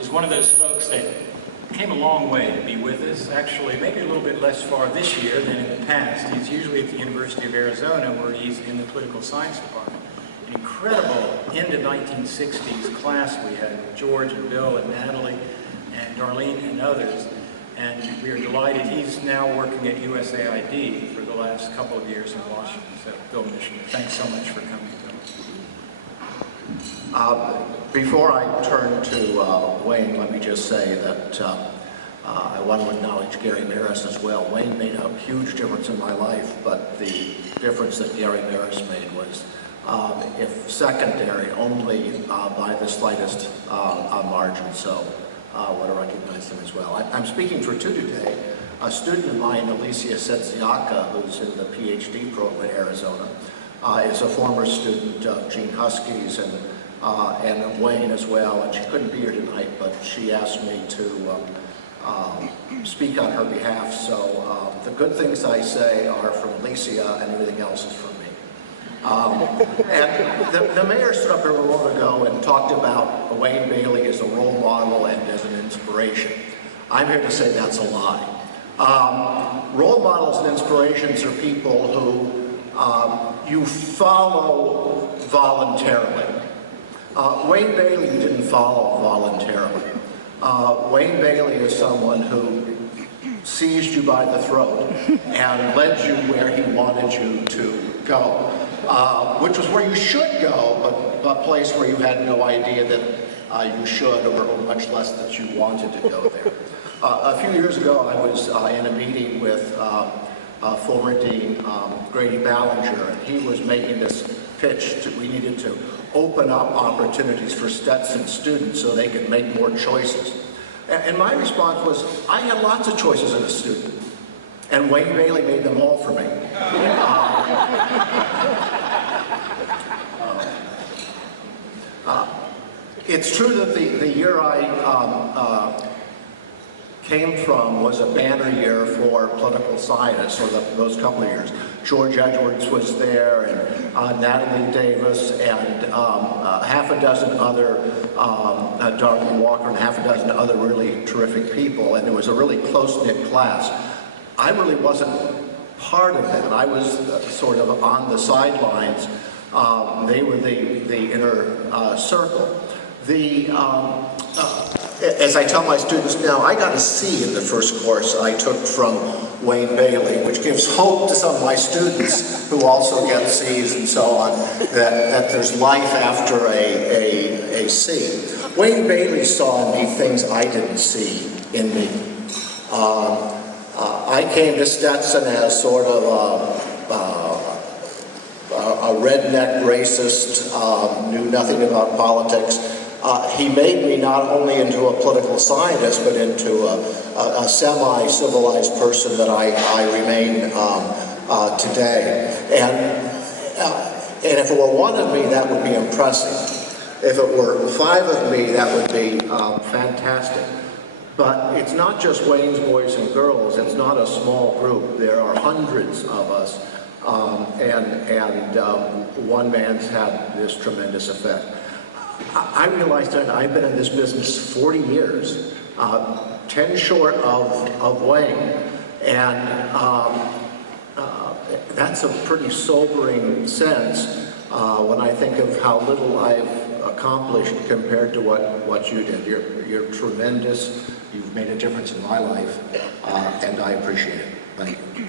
is one of those folks that came a long way to be with us, actually maybe a little bit less far this year than in the past. He's usually at the University of Arizona, where he's in the political science department. An incredible end of 1960s class we had with George and Bill and Natalie and Darlene and others. And we are delighted he's now working at USAID for the last couple of years in Washington. So, Bill Mishler, thanks so much for coming, Bill. Before I turn to Wayne, let me just say that I want to acknowledge Gary Maris as well. Wayne made a huge difference in my life, but the difference that Gary Maris made was, if secondary, only by the slightest margin. So I want to recognize him as well. I'm speaking for two today. A student of mine, Alicia Setsiaka, who's in the PhD program in Arizona, is a former student of Gene Husky's and Wayne as well, and she couldn't be here tonight, but she asked me to speak on her behalf. So the good things I say are from Alicia, and everything else is from me. And the mayor stood up here a moment ago and talked about Wayne Bailey as a role model and as an inspiration. I'm here to say that's a lie. Role models and inspirations are people who you follow voluntarily. Wayne Bailey didn't follow voluntarily. Wayne Bailey is someone who seized you by the throat and led you where he wanted you to go, which was where you should go, but a place where you had no idea that you should, or much less that you wanted to go there. A few years ago, I was in a meeting with former Dean Grady Ballinger, and he was making this pitch that we needed to open up opportunities for Stetson students so they could make more choices. And my response was, I had lots of choices as a student, and Wayne Bailey made them all for me. It's true that the year I came from was a banner year for political science, or those couple of years. George Edwards was there, and Natalie Davis, and half a dozen other, Darlene Walker, and half a dozen other really terrific people, and it was a really close-knit class. I really wasn't part of that. I was sort of on the sidelines. They were the inner circle. As I tell my students now, I got a C in the first course I took from Wayne Bailey, which gives hope to some of my students who also get C's and so on, that there's life after a C. Wayne Bailey saw in me things I didn't see in me. I came to Stetson as sort of a redneck racist, knew nothing about politics. He made me not only into a political scientist, but into a semi-civilized person that I remain today. And if it were one of me, that would be impressive. If it were 5 of me, that would be fantastic. But it's not just Wayne's boys and girls. It's not a small group. There are hundreds of us, and one man's had this tremendous effect. I realized that I've been in this business 40 years, 10 short of Wayne, and that's a pretty sobering sense when I think of how little I've accomplished compared to what you did. You're tremendous. You've made a difference in my life, and I appreciate it. Thank you.